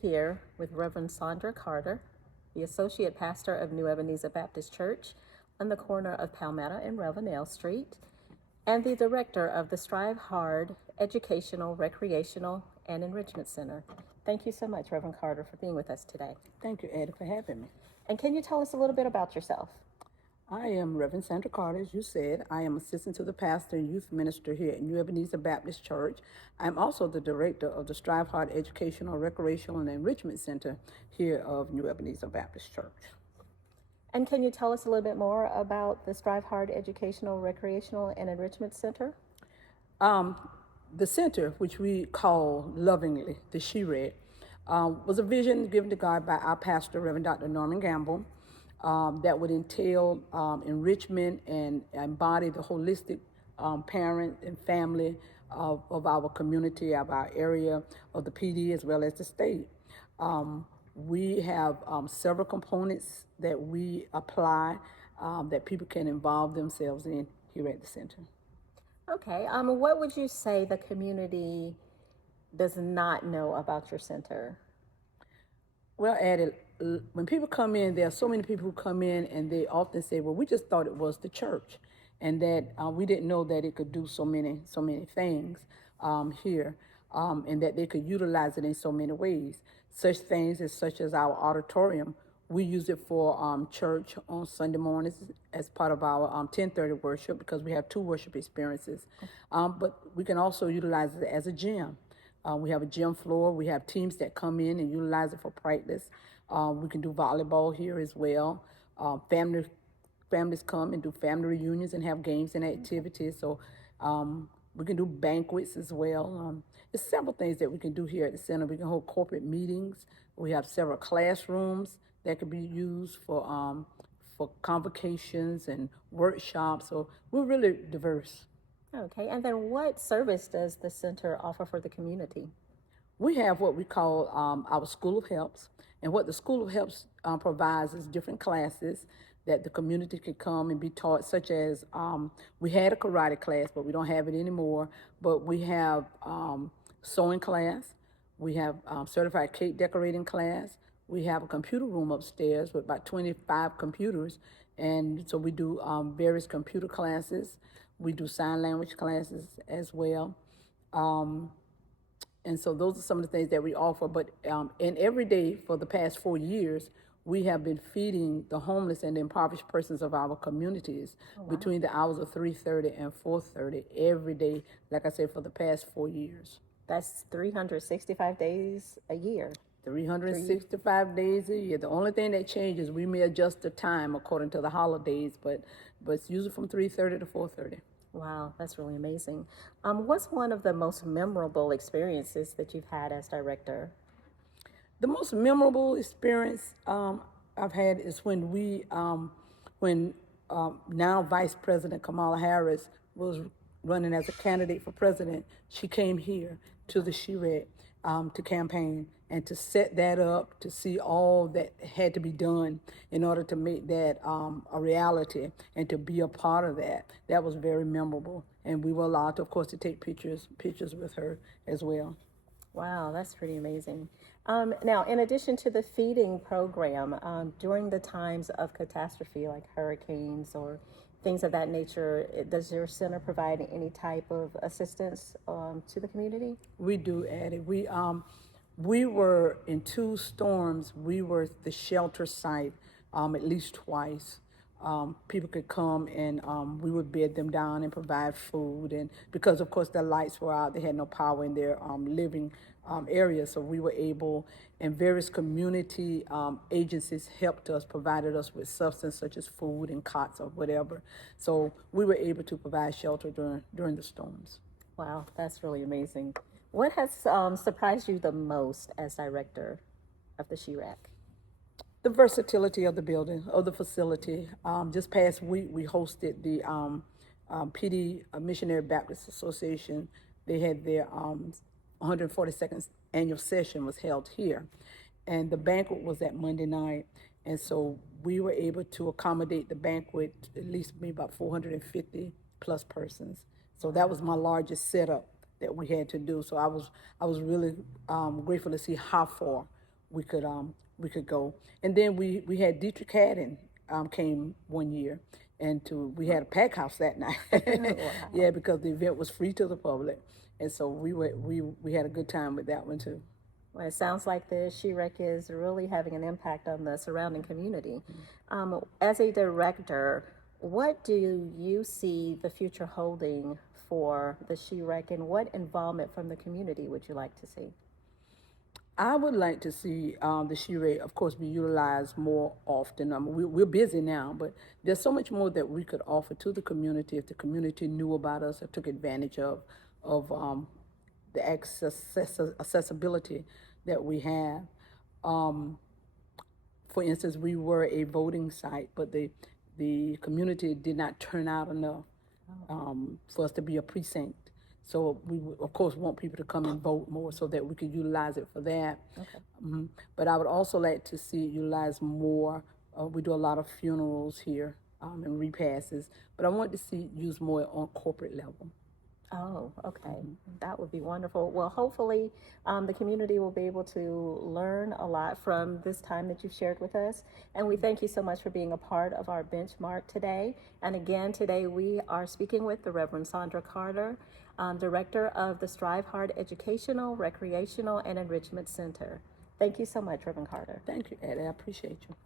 Here with Reverend Sandra Carter, the Associate Pastor of New Ebenezer Baptist Church on the corner of Palmetto and Ravenel Street, and the Director of the Strive Hard Educational, Recreational, and Enrichment Center. Thank you so much, Reverend Carter, for being with us today. Thank you, Eddie, for having me. And can you tell us a little bit about yourself? I am Reverend Sandra Carter, as you said. I am assistant to the pastor and youth minister here at New Ebenezer Baptist Church. I'm also the director of the Strive Hard Educational, Recreational, and Enrichment Center here of New Ebenezer Baptist Church. And can you tell us a little bit more about the Strive Hard Educational, Recreational, and Enrichment Center? The center, which we call lovingly the SHEREC, was a vision given to God by our pastor, Reverend Dr. Norman Gamble, that would entail enrichment and embody the holistic parent and family of our community, of our area, of the PD, as well as the state. We have several components that we apply that people can involve themselves in here at the center. Okay, what would you say the community does not know about your center? Well, Addie, when people come in, there are so many people who come in and they often say, well, we just thought it was the church and that we didn't know that it could do so many things here and that they could utilize it in so many ways. Such things such as our auditorium. We use it for church on Sunday mornings as part of our 10:30 worship because we have two worship experiences. But we can also utilize it as a gym. We have a gym floor. We have teams that come in and utilize it for practice. We can do volleyball here as well. Families come and do family reunions and have games and activities. So we can do banquets as well. There's several things that we can do here at the center. We can hold corporate meetings. We have several classrooms that could be used for convocations and workshops. So we're really diverse. Okay, and then what service does the center offer for the community? We have what we call our School of Helps. And what the School of Helps provides is different classes that the community can come and be taught, such as we had a karate class, but we don't have it anymore. But we have sewing class. We have certified cake decorating class. We have a computer room upstairs with about 25 computers. And so we do various computer classes. We do sign language classes as well. And so those are some of the things that we offer. But and every day for the past 4 years, we have been feeding the homeless and the impoverished persons of our communities between the hours of 3:30 and 4:30 every day, like I said, for the past 4 years. That's 365 days a year. 365 days a year. The only thing that changes, we may adjust the time according to the holidays, but it's usually from 3:30 to 4:30. Wow, that's really amazing. What's one of the most memorable experiences that you've had as director? The most memorable experience I've had is when now Vice President Kamala Harris was running as a candidate for president. She came here to the SHEREC to campaign and to set that up, to see all that had to be done in order to make that a reality and to be a part of that. That was very memorable. And we were allowed to, of course, to take pictures with her as well. Wow, that's pretty amazing. Now, in addition to the feeding program, during the times of catastrophe like hurricanes or things of that nature, does your center provide any type of assistance to the community? We do, Addie. We were in 2 storms. We were the shelter site at least twice. People could come and we would bed them down and provide food. And because, of course, their lights were out, they had no power in their living area. So we were able, and various community agencies helped us, provided us with substance such as food and cots or whatever. So we were able to provide shelter during the storms. Wow, that's really amazing. What has surprised you the most as director of the SHEREC? The versatility of the building, of the facility. Just past week, we hosted the PD Missionary Baptist Association. They had their 142nd annual session was held here. And the banquet was that Monday night. And so we were able to accommodate the banquet, at least maybe about 450 plus persons. So that was my largest setup that we had to do. So I was really grateful to see how far we could go. And then we had Dietrich Haddon came one year, and we had a pack house that night. Wow. Yeah, because the event was free to the public, and so we had a good time with that one too. Well, it sounds like the SHEREC is really having an impact on the surrounding community. As a director, what do you see the future holding for the SHEREC, and what involvement from the community would you like to see? I would like to see the SHEREC, of course, be utilized more often. We're busy now, but there's so much more that we could offer to the community if the community knew about us or took advantage of the accessibility that we have. For instance, we were a voting site, but the community did not turn out enough for us to be a precinct. So we would, of course, want people to come and vote more so that we could utilize it for that. Okay. But I would also like to see it utilized more. We do a lot of funerals here and repasses, but I want to see it used more on corporate level. Oh, okay. That would be wonderful. Well, hopefully, the community will be able to learn a lot from this time that you've shared with us. And we thank you so much for being a part of our benchmark today. And again, today we are speaking with the Reverend Sandra Carter, Director of the Strive Hard Educational, Recreational, and Enrichment Center. Thank you so much, Reverend Carter. Thank you, Eddie. I appreciate you.